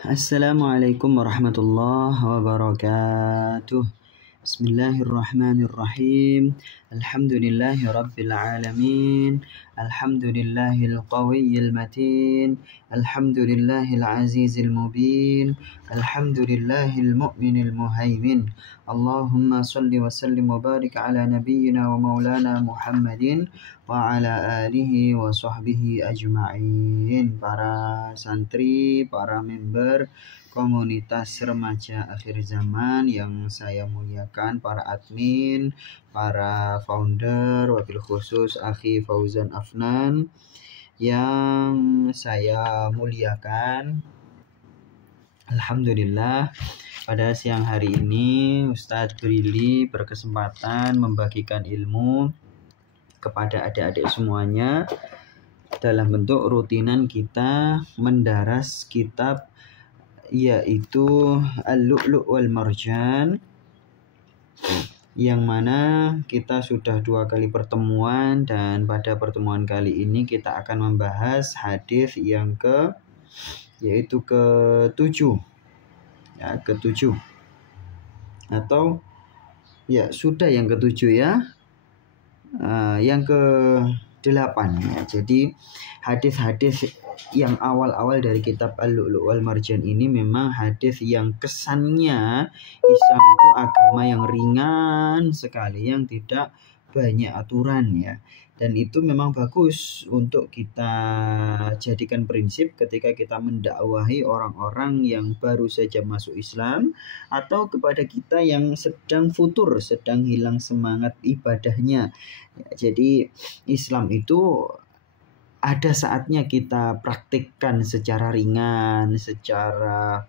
Assalamualaikum warahmatullahi wabarakatuh. Bismillahirrahmanirrahim. Alhamdulillahi rabbil alamin. Alhamdulillahil qawiyyil matin. Alhamdulillahil azizil mubin. Alhamdulillahil mu'minil muhaimin. Allahumma salli wa sallim wa barik ala nabiyyina wa maulana Muhammadin wa ala alihi wa sahbihi ajma'in. Para santri, para member komunitas remaja akhir zaman yang saya muliakan, para admin, para founder, wabil khusus Akhi Fauzan Afnan yang saya muliakan. Alhamdulillah, pada siang hari ini Ustadz Brili berkesempatan membagikan ilmu kepada adik-adik semuanya dalam bentuk rutinan kita mendaras kitab yaitu Al-Lu'lu' wal Marjan, yang mana kita sudah 2 kali pertemuan, dan pada pertemuan kali ini kita akan membahas hadis yang yaitu ke-7 ya, ke-7 atau ya sudah yang ke-7 ya, yang ke-8 ya. Jadi hadis-hadis yang awal-awal dari kitab Al-Lu'lu' wal Marjan ini memang hadis yang kesannya Islam itu agama yang ringan sekali, yang tidak banyak aturan ya. Dan itu memang bagus untuk kita jadikan prinsip ketika kita mendakwahi orang-orang yang baru saja masuk Islam, atau kepada kita yang sedang futur, sedang hilang semangat ibadahnya ya. Jadi Islam itu ada saatnya kita praktikkan secara ringan, secara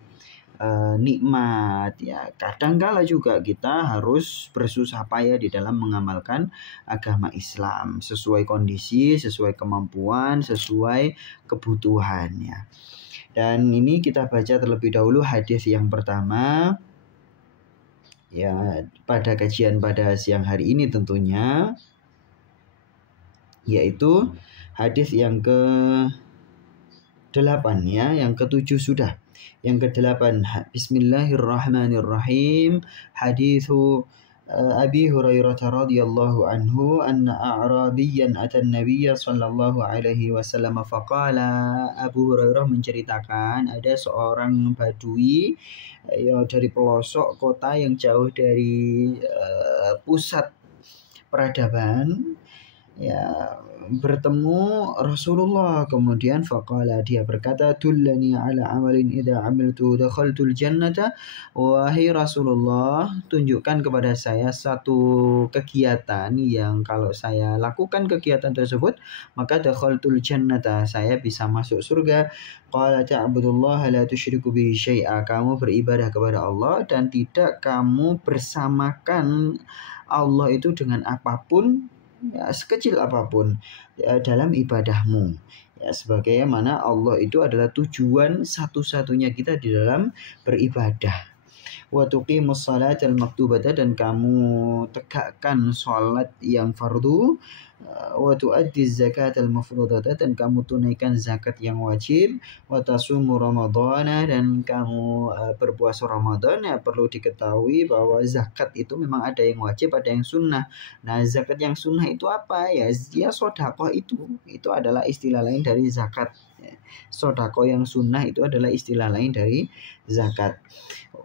nikmat ya. Kadangkala juga kita harus bersusah payah di dalam mengamalkan agama Islam sesuai kondisi, sesuai kemampuan, sesuai kebutuhan ya. Dan ini kita baca terlebih dahulu hadis yang pertama ya pada kajian pada siang hari ini tentunya, yaitu hadis yang ke-8 ya, yang ke-7 sudah. Yang ke-8, Bismillahirrahmanirrahim. Hadithu Abi Hurairah radhiyallahu anhu anna a'rabiyyan atan nabiyya sallallahu alaihi wasallam faqala. Abu Hurairah menceritakan ada seorang badui yang dari pelosok kota yang jauh dari pusat peradaban ya, bertemu Rasulullah. Kemudian faqala, dia berkata, dullani ala amalin idza amiltu dakhaltul jannata. Wahai Rasulullah, tunjukkan kepada saya satu kegiatan yang kalau saya lakukan kegiatan tersebut maka dakhaltul jannata, saya bisa masuk surga. Qala ta'budullaha la tusyriku bihi syai'a, kamu beribadah kepada Allah dan tidak kamu bersamakan Allah itu dengan apapun ya, sekecil apapun ya, dalam ibadahmu ya, sebagaimana Allah itu adalah tujuan satu-satunya kita di dalam beribadah. Wa tuqimus salatal maktubata, dan kamu tegakkan salat yang fardu. Wa tu'addiz zakatal mafrudata, dan kamu tunaikan zakat yang wajib. Wa tasumu ramadhana, dan kamu berpuasa Ramadan ya. Perlu diketahui bahwa zakat itu memang ada yang wajib, ada yang sunnah. Nah, zakat yang sunnah itu apa ya? Dia sedekah, itu adalah istilah lain dari zakat. Sedekah yang sunnah itu adalah istilah lain dari zakat.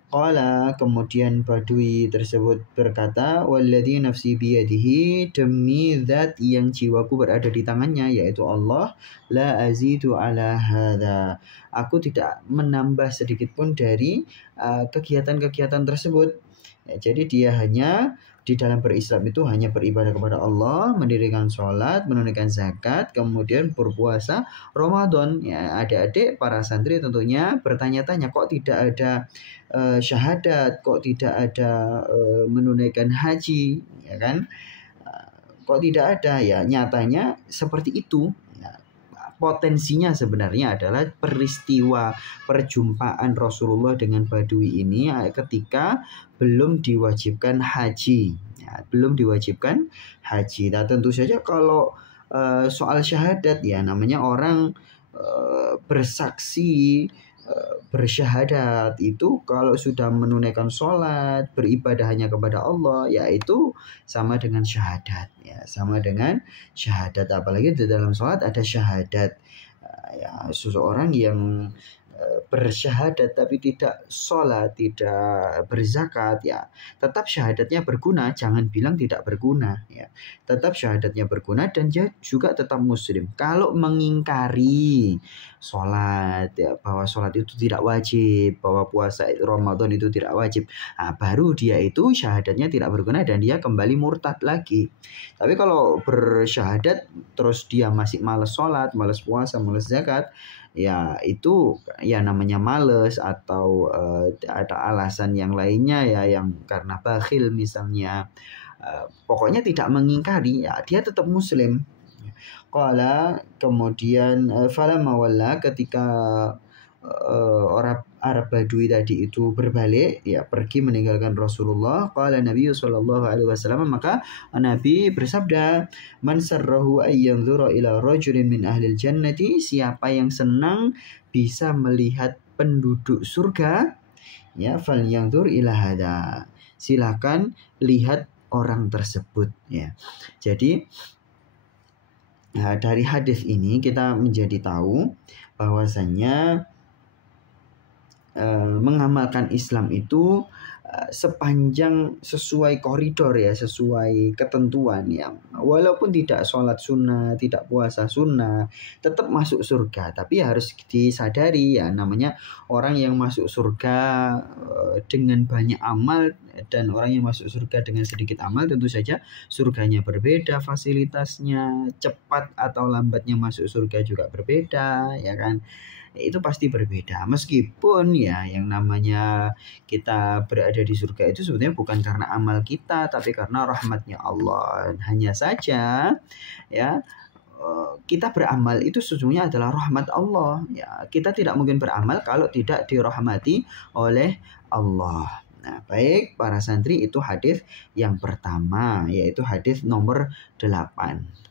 Qala, kemudian badui tersebut berkata, walladzi nafsi biyadihi, demi zat yang jiwaku berada di tangannya yaitu Allah, la azidu ala hadza, aku tidak menambah sedikit pun dari kegiatan-kegiatan tersebut ya. Jadi dia hanya di dalam berislam itu hanya beribadah kepada Allah, mendirikan sholat, menunaikan zakat, kemudian berpuasa Ramadan ya. Adik-adik para santri tentunya bertanya-tanya, kok tidak ada syahadat, kok tidak ada menunaikan haji ya kan, kok tidak ada ya. Nyatanya seperti itu. Potensinya sebenarnya adalah peristiwa perjumpaan Rasulullah dengan badui ini ketika belum diwajibkan haji ya, belum diwajibkan haji. Nah, tentu saja kalau soal syahadat ya, namanya orang bersaksi bersyahadat itu kalau sudah menunaikan sholat, beribadah hanya kepada Allah, yaitu sama dengan syahadat, ya, sama dengan syahadat. Apalagi di dalam sholat ada syahadat, ya, seseorang yang bersyahadat tapi tidak sholat, tidak berzakat, ya tetap syahadatnya berguna. Jangan bilang tidak berguna, ya tetap syahadatnya berguna dan dia juga tetap muslim. Kalau mengingkari sholat, ya, bahwa sholat itu tidak wajib, bahwa puasa Ramadan itu tidak wajib, nah, baru dia itu syahadatnya tidak berguna dan dia kembali murtad lagi. Tapi kalau bersyahadat terus dia masih malas sholat, malas puasa, malas zakat, ya itu ya namanya males atau ada alasan yang lainnya, ya yang karena bakhil misalnya. Pokoknya tidak mengingkari, ya dia tetap muslim. Qala, kemudian falamma walla, ketika orang Arab Badui tadi itu berbalik, ya pergi meninggalkan Rasulullah. Qala Nabi sallallahu alaihi wasallam, maka Nabi bersabda, man sarrahu ay yanzura ila rajulin min ahlil jannati, siapa yang senang bisa melihat penduduk surga, ya fal yanzur ila hada, silakan lihat orang tersebut, ya. Jadi dari hadis ini kita menjadi tahu bahwasannya mengamalkan Islam itu sepanjang sesuai koridor, ya, sesuai ketentuan, ya, walaupun tidak sholat sunnah, tidak puasa sunnah, tetap masuk surga. Tapi harus disadari, ya, namanya orang yang masuk surga dengan banyak amal dan orang yang masuk surga dengan sedikit amal, tentu saja surganya berbeda, fasilitasnya, cepat atau lambatnya masuk surga juga berbeda, ya kan. Itu pasti berbeda. Meskipun ya yang namanya kita berada di surga itu sebenarnya bukan karena amal kita, tapi karena rahmatnya Allah. Hanya saja ya kita beramal itu sesungguhnya adalah rahmat Allah. Ya, kita tidak mungkin beramal kalau tidak dirahmati oleh Allah. Nah, baik para santri, itu hadis yang pertama, yaitu hadis nomor 8.